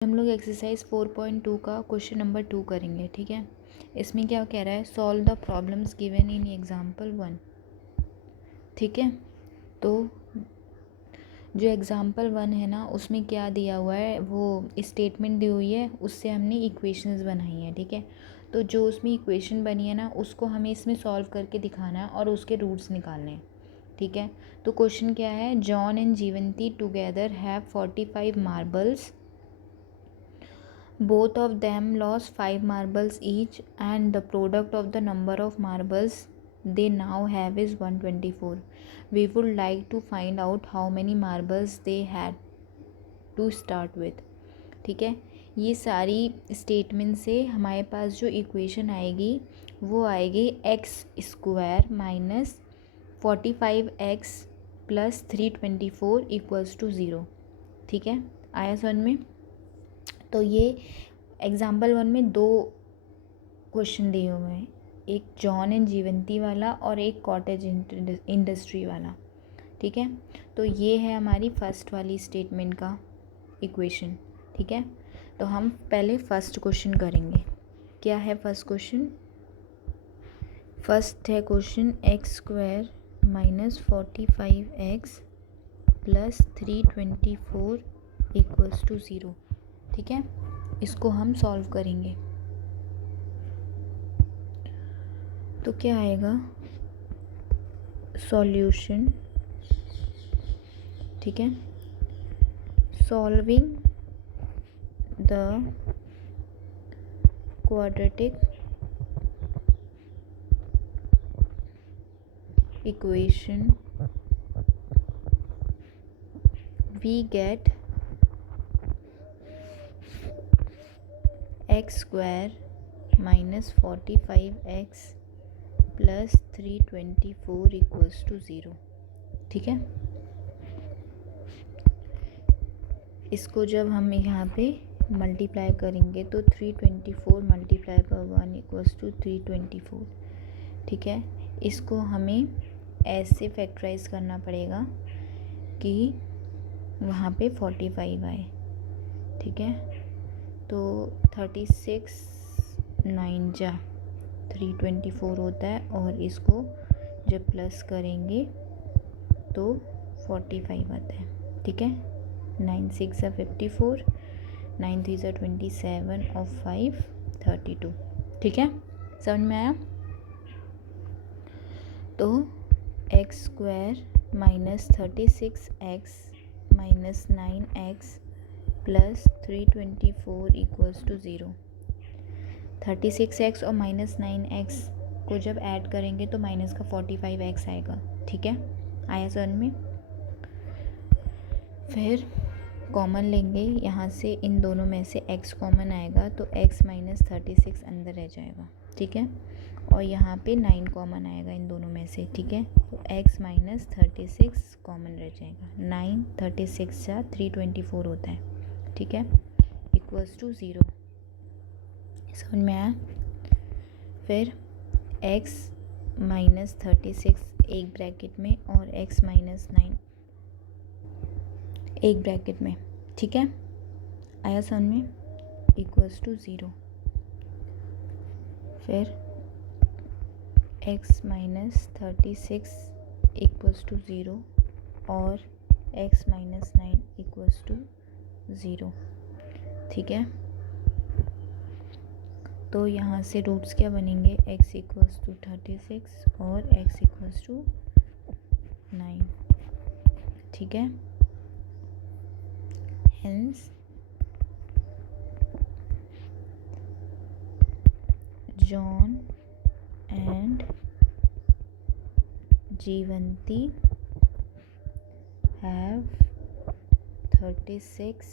हम लोग एक्सरसाइज 4.2 का क्वेश्चन नंबर 2 करेंगे। ठीक है, इसमें क्या कह रहा है, solve the problems given in example 1। ठीक है, तो जो एग्जाम्पल 1 है ना, उसमें क्या दिया हुआ है, वो स्टेटमेंट दी हुई है, उससे हमने इक्वेशंस बनाई है। ठीक है, तो जो उसमें इक्वेशन बनी है ना, उसको हमें इसमें सॉल्व करके दिखाना है और उसके रूट्स निकालने हैं। ठीक है, तो क्वेश्चन क्या है, John and Jivanti together have 45 marbles, both of them lost 5 marbles each and the product of the number of marbles they now have is 124. We would like to find out how many marbles they had to start with. ठीक है, ये सारी statement से हमारे पास जो equation आएगी वो आएगी x square minus 45x plus 324 equals to 0। ठीक है, आया समझ में। तो ये एग्जाम्पल 1 में 2 क्वेश्चन दिए हुए हैं, एक जॉन एंड जीवंती वाला और एक कॉटेज इंडस्ट्री वाला। ठीक है, तो ये है हमारी फर्स्ट वाली स्टेटमेंट का इक्वेशन। ठीक है, तो हम पहले फर्स्ट क्वेश्चन करेंगे। क्या है फर्स्ट क्वेश्चन? फर्स्ट है question x square minus 45x plus 324 equals to 0। ठीक है, इसको हम सॉल्व करेंगे। तो क्या आएगा, सॉल्यूशन। ठीक है, solving the quadratic equation we get x square minus 45x plus 324 equals to 0। ठीक है, इसको जब हम यहाँ पे मल्टीप्लाई करेंगे तो 324 मल्टीप्लाई बाय 1 इक्वल्स टू 324। ठीक है, इसको हमें ऐसे फैक्टराइज करना पड़ेगा कि वहाँ पे 45 आए। ठीक है, तो 36 9 जा 324 होता है और इसको जब प्लस करेंगे तो 45 आता है। ठीक है, 9 6 54, 9 3 27 और 5 32। ठीक है, समझ में आया। तो x square minus 36x minus 9x plus 324 equals to 0। 36x और माइनस 9x को जब ऐड करेंगे तो माइनस का 45x आएगा। ठीक है, आया समझ में। फिर कॉमन लेंगे, यहाँ से इन दोनों में से x कॉमन आएगा तो x माइनस 36 अंदर रह जाएगा। ठीक है, और यहाँ पे 9 कॉमन आएगा इन दोनों में से। ठीक है, तो x माइनस 36 कॉमन रह जाएगा। 9 36 से 324 होता है। ठीक है, इक्वल्स टू 0। समझ में आया। फिर x माइनस 36 एक ब्रैकेट में और x माइनस 9 एक ब्रैकेट में। ठीक है, आया समझ में, इक्वल्स टू 0। फिर x माइनस 36 इक्वल्स टू 0 और x माइनस 9 इक्वल्स टू 0। ठीक है, तो यहाँ से रूट्स क्या बनेंगे, x इक्वल्स टू 36 और x इक्वल्स टू 9। ठीक है, hence John and Jivanti have 36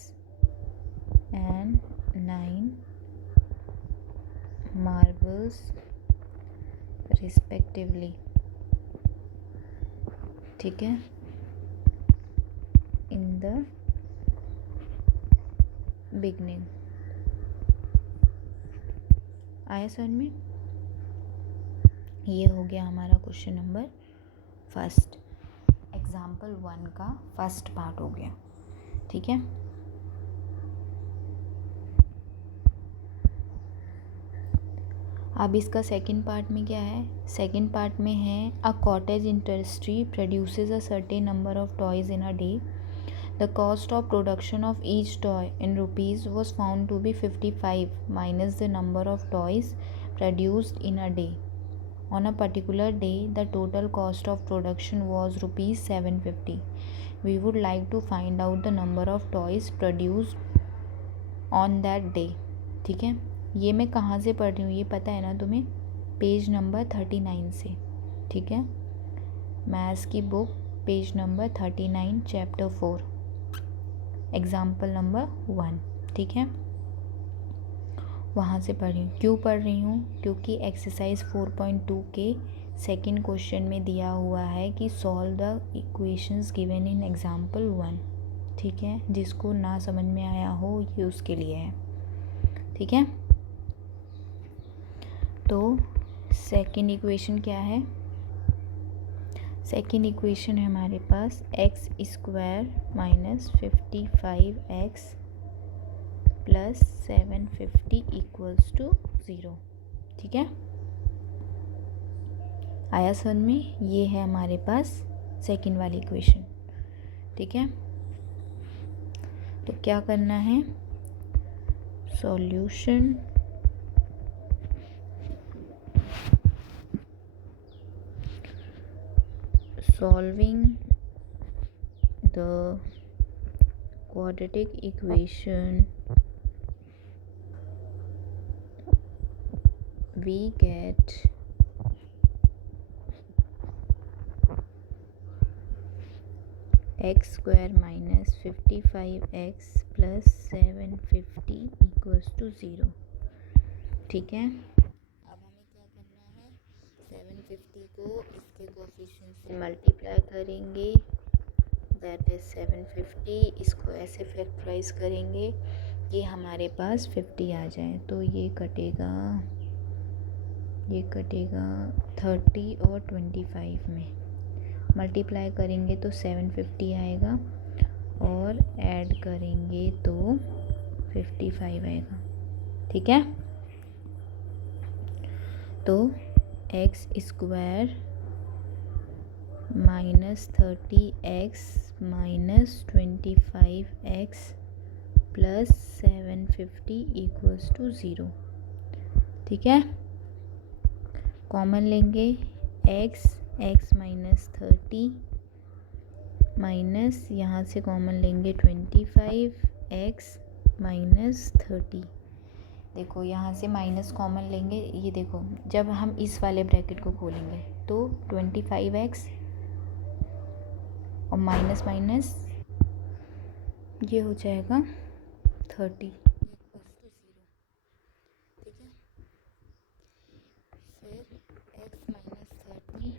and 9 marbles respectively। ठीक है, in the beginning। आया समझ में। ये हो गया हमारा क्वेश्चन नंबर फर्स्ट, एग्जाम्पल 1 का फर्स्ट पार्ट हो गया। ठीक है, अब इसका सेकंड पार्ट में क्या है, सेकंड पार्ट में है a cottage industry produces a certain number of toys in a day. The cost of production of each toy in rupees was found to be 55 minus the number of toys produced in a day. On a particular day, the total cost of production was rupees 750. We would like to find out the number of toys produced on that day. ठीक है, ये मैं कहाँ से पढ़ रही हूँ ये पता है ना तुम्हें, पेज नंबर 39 से. ठीक है, मैथ्स की book page number 39 chapter 4 example number 1. ठीक है, वहाँ से पढ़ रही हूँ. क्यों पढ़ रही हूँ, क्योंकि एक्सरसाइज 4.2 के सेकंड क्वेश्चन में दिया हुआ है कि solve the equations given in example 1. ठीक है, जिसको ना समझ में आया हो ये उसके लिए है. ठीक है, तो सेकंड इक्वेशन क्या है, सेकेंड इक्वेशन है हमारे पास X square minus 55x plus 750 equals to 0. ठीक है, आया समझ में, ये है हमारे पास सेकेंड वाली इक्वेशन. ठीक है, तो क्या करना है, solution solving the quadratic equation we get x square minus 55x plus 750 equals to 0. ठीक है, अब हमें क्या करना है, 750 को इसके कोएफिशिएंट से मल्टीप्लाई करेंगे, दैट इज 750. इसको ऐसे फैक्टराइज करेंगे ये हमारे पास 50 आ जाए, तो ये कटेगा 30 और 25 में. मल्टीप्लाई करेंगे तो 750 आएगा और ऐड करेंगे तो 55 आएगा. ठीक है, तो x square minus 30x minus 25x plus 750 equals to 0. ठीक है, कॉमन लेंगे x माइनस 30 माइनस यहाँ से कॉमन लेंगे 25x माइनस 30. देखो यहाँ से माइनस कॉमन लेंगे, ये देखो जब हम इस वाले ब्रैकेट को खोलेंगे तो 25x और माइनस माइनस ये हो जाएगा 30. ठीक है, फिर x minus 30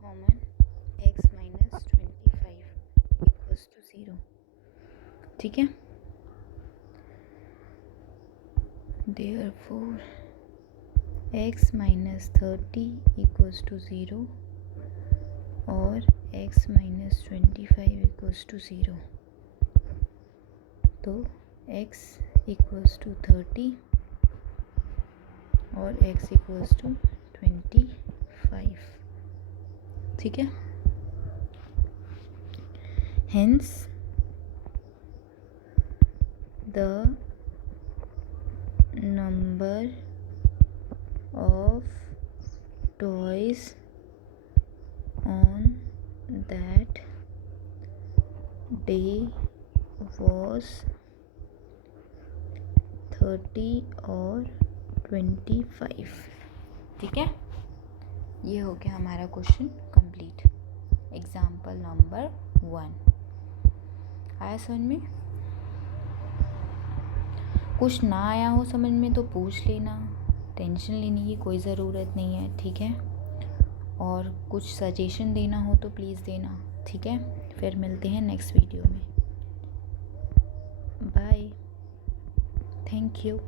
common x minus 25 equals to 0. ठीक है, therefore x minus 30 equals to 0 और x माइनस 25 इक्वल्स टू 0. तो x इक्वल्स टू 30 और x इक्वल्स टू 25. ठीक है, hence the number of toys on that day was 30 और 25. ठीक है, ये हो गया हमारा क्वेश्चन कंप्लीट. एग्जाम्पल नंबर 1 आया समझ में. कुछ ना आया हो समझ में तो पूछ लेना, टेंशन लेने की कोई ज़रूरत नहीं है. ठीक है, और कुछ सजेशन देना हो तो प्लीज़ देना. ठीक है, फिर मिलते हैं नेक्स्ट वीडियो में. Bye, thank you.